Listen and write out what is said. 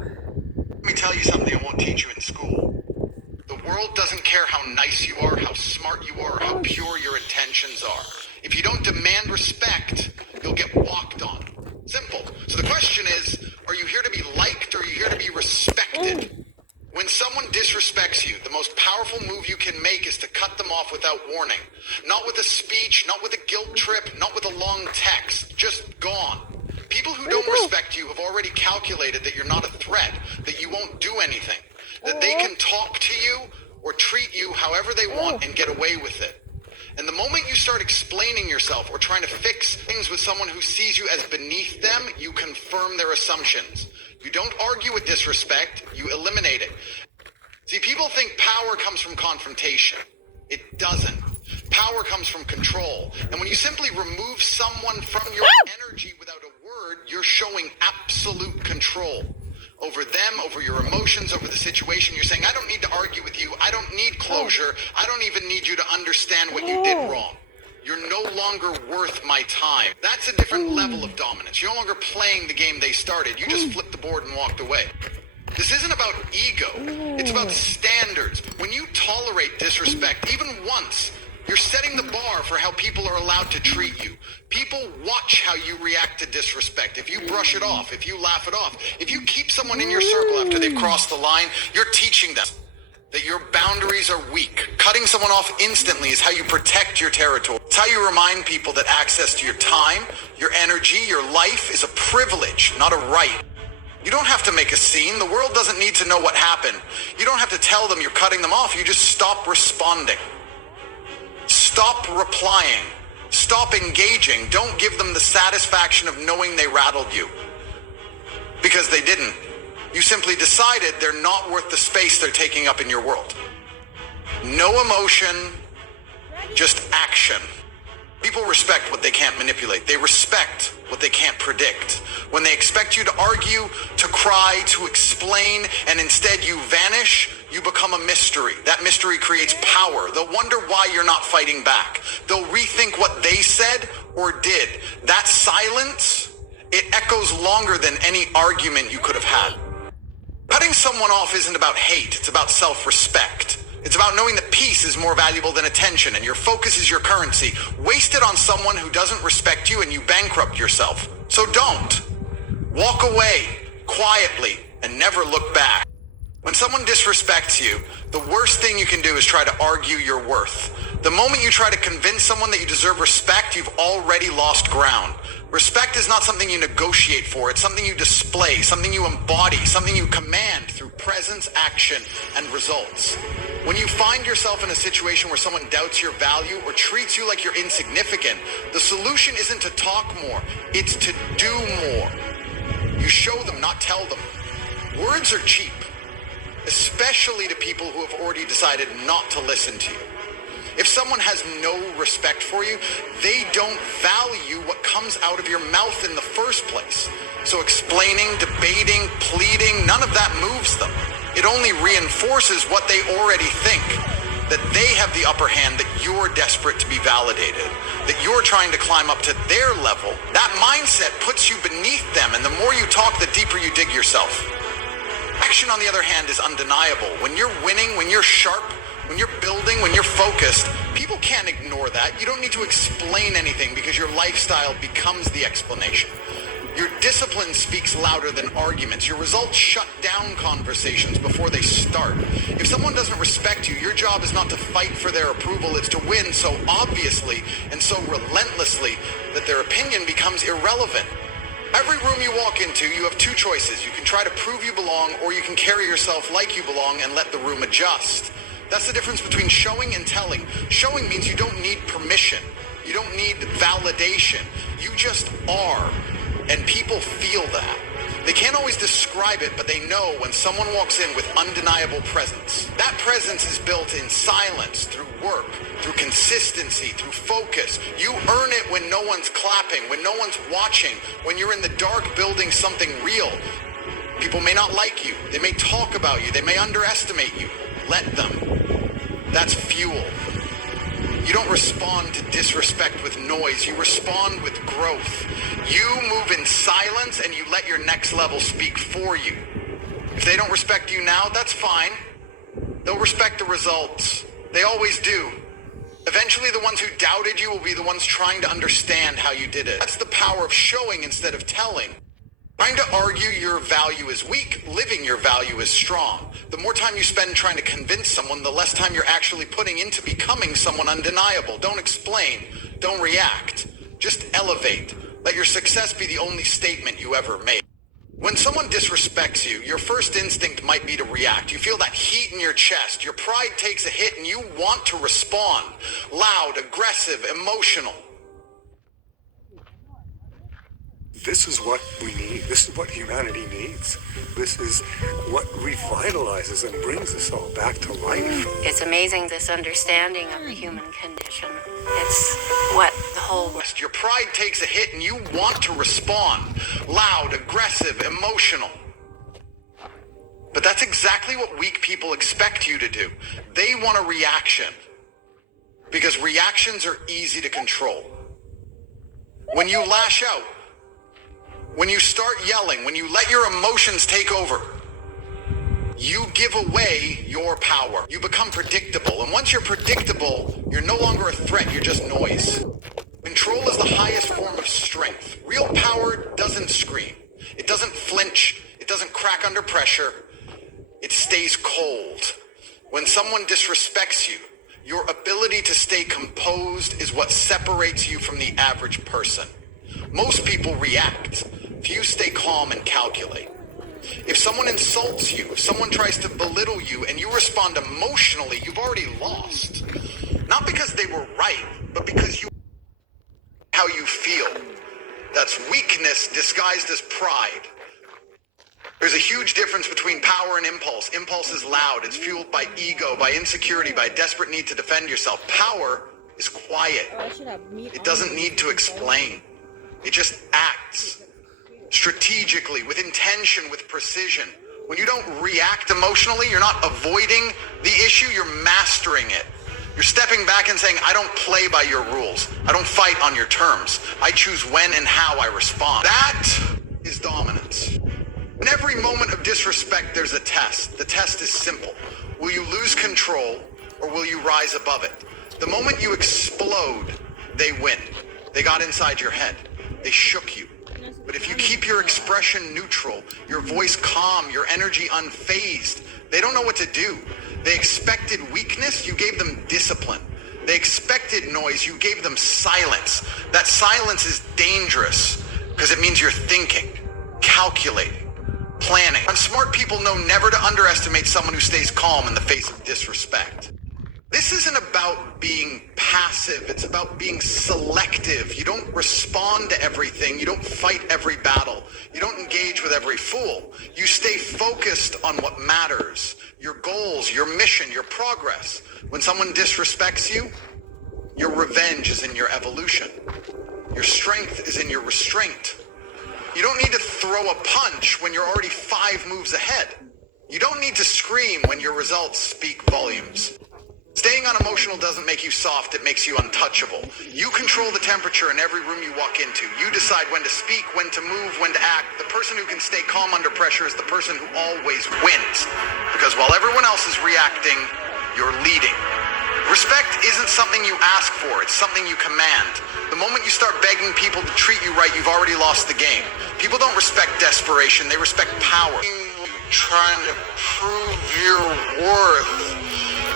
Let me tell you something I won't teach you in school. The world doesn't care how nice you are, how smart you are, how pure your intentions are. If you don't demand respect, you'll get walked on. Simple. So the question is, are you here to be liked or are you here to be respected? When someone disrespects you, the most powerful move you can make is to cut them off without warning. Not with a speech, not with a guilt trip, not with a long text. Just gone. People who don't respect you have already calculated that you're not a threat, that you won't do anything, that they can talk to you or treat you however they want and get away with it. And the moment you start explaining yourself or trying to fix things with someone who sees you as beneath them, you confirm their assumptions. You don't argue with disrespect, you eliminate it. See, people think power comes from confrontation. It doesn't. Power comes from control. And when you simply remove someone from your energy without a word, you're showing absolute control over them, over your emotions, over the situation. You're saying, I don't need to argue with you. I don't need closure. I don't even need you to understand what you did wrong. You're no longer worth my time. That's a different level of dominance. You're no longer playing the game they started. You just flipped the board and walked away. This isn't about ego. It's about standards. When you tolerate disrespect, even once, you're setting the bar for how people are allowed to treat you. People watch how you react to disrespect. If you brush it off, if you laugh it off, if you keep someone in your circle after they've crossed the line, you're teaching them that your boundaries are weak. Cutting someone off instantly is how you protect your territory. It's how you remind people that access to your time, your energy, your life is a privilege, not a right. You don't have to make a scene. The world doesn't need to know what happened. You don't have to tell them you're cutting them off. You just stop responding. Stop replying. Stop engaging. Don't give them the satisfaction of knowing they rattled you. Because they didn't. You simply decided they're not worth the space they're taking up in your world. No emotion, just action. People respect what they can't manipulate. They respect what they can't predict. When they expect you to argue, to cry, to explain, and instead you vanish, you become a mystery. That mystery creates power. They'll wonder why you're not fighting back. They'll rethink what they said or did. That silence, it echoes longer than any argument you could have had. Cutting someone off isn't about hate, it's about self-respect. It's about knowing that peace is more valuable than attention and your focus is your currency. Waste it on someone who doesn't respect you and you bankrupt yourself. So don't. Walk away quietly and never look back. When someone disrespects you, the worst thing you can do is try to argue your worth. The moment you try to convince someone that you deserve respect, you've already lost ground. Respect is not something you negotiate for. It's something you display, something you embody, something you command through presence, action, and results. When you find yourself in a situation where someone doubts your value or treats you like you're insignificant, the solution isn't to talk more, it's to do more. You show them, not tell them. Words are cheap, especially to people who have already decided not to listen to you. If someone has no respect for you, they don't value what comes out of your mouth in the first place. So explaining, debating, pleading, none of that moves them. It only reinforces what they already think, that they have the upper hand, that you're desperate to be validated, that you're trying to climb up to their level. That mindset puts you beneath them, and the more you talk, the deeper you dig yourself. Action, on the other hand, is undeniable. When you're winning, when you're sharp, when you're building, when you're focused, people can't ignore that. You don't need to explain anything because your lifestyle becomes the explanation. Your discipline speaks louder than arguments. Your results shut down conversations before they start. If someone doesn't respect you, your job is not to fight for their approval. It's to win so obviously and so relentlessly that their opinion becomes irrelevant. Every room you walk into, you have two choices. You can try to prove you belong, or you can carry yourself like you belong and let the room adjust. That's the difference between showing and telling. Showing means you don't need permission. You don't need validation. You just are. And people feel that. They can't always describe it, but they know when someone walks in with undeniable presence. That presence is built in silence, through work, through consistency, through focus. You earn it when no one's clapping, when no one's watching, when you're in the dark building something real. People may not like you. They may talk about you. They may underestimate you. Let them. That's fuel. You don't respond to disrespect with noise. You respond with growth. You move in silence and you let your next level speak for you. If they don't respect you now, that's fine. They'll respect the results. They always do. Eventually, the ones who doubted you will be the ones trying to understand how you did it. That's the power of showing instead of telling. Trying to argue your value is weak, living your value is strong. The more time you spend trying to convince someone, the less time you're actually putting into becoming someone undeniable. Don't explain. Don't react. Just elevate. Let your success be the only statement you ever make. When someone disrespects you, your first instinct might be to react. You feel that heat in your chest. Your pride takes a hit and you want to respond. Loud, aggressive, emotional. This is what we need. This is what humanity needs. This is what revitalizes and brings us all back to life. It's amazing, this understanding of the human condition. It's what the whole... Your pride takes a hit and you want to respond. Loud, aggressive, emotional. But that's exactly what weak people expect you to do. They want a reaction. Because reactions are easy to control. When you lash out, when you start yelling, when you let your emotions take over, you give away your power. You become predictable. And once you're predictable, you're no longer a threat, you're just noise. Control is the highest form of strength. Real power doesn't scream. It doesn't flinch. It doesn't crack under pressure. It stays cold. When someone disrespects you, your ability to stay composed is what separates you from the average person. Most people react. Few stay calm and calculate. If someone insults you, if someone tries to belittle you, and you respond emotionally, you've already lost. Not because they were right, but because you how you feel. That's weakness disguised as pride. There's a huge difference between power and impulse. Impulse is loud. It's fueled by ego, by insecurity, by a desperate need to defend yourself. Power is quiet. It doesn't need to explain. It just acts. Strategically, with intention, with precision. When you don't react emotionally, you're not avoiding the issue, you're mastering it. You're stepping back and saying, I don't play by your rules. I don't fight on your terms. I choose when and how I respond. That is dominance. In every moment of disrespect, there's a test. The test is simple. Will you lose control or will you rise above it? The moment you explode, they win. They got inside your head. They shook you. But if you keep your expression neutral, your voice calm, your energy unfazed, they don't know what to do. They expected weakness, you gave them discipline. They expected noise, you gave them silence. That silence is dangerous because it means you're thinking, calculating, planning. And smart people know never to underestimate someone who stays calm in the face of disrespect. This isn't about being passive, it's about being selective. You don't respond to everything, you don't fight every battle, you don't engage with every fool. You stay focused on what matters, your goals, your mission, your progress. When someone disrespects you, your revenge is in your evolution. Your strength is in your restraint. You don't need to throw a punch when you're already 5 moves ahead. You don't need to scream when your results speak volumes. Staying unemotional doesn't make you soft, it makes you untouchable. You control the temperature in every room you walk into. You decide when to speak, when to move, when to act. The person who can stay calm under pressure is the person who always wins. Because while everyone else is reacting, you're leading. Respect isn't something you ask for, it's something you command. The moment you start begging people to treat you right, you've already lost the game. People don't respect desperation, they respect power. Trying to prove your worth.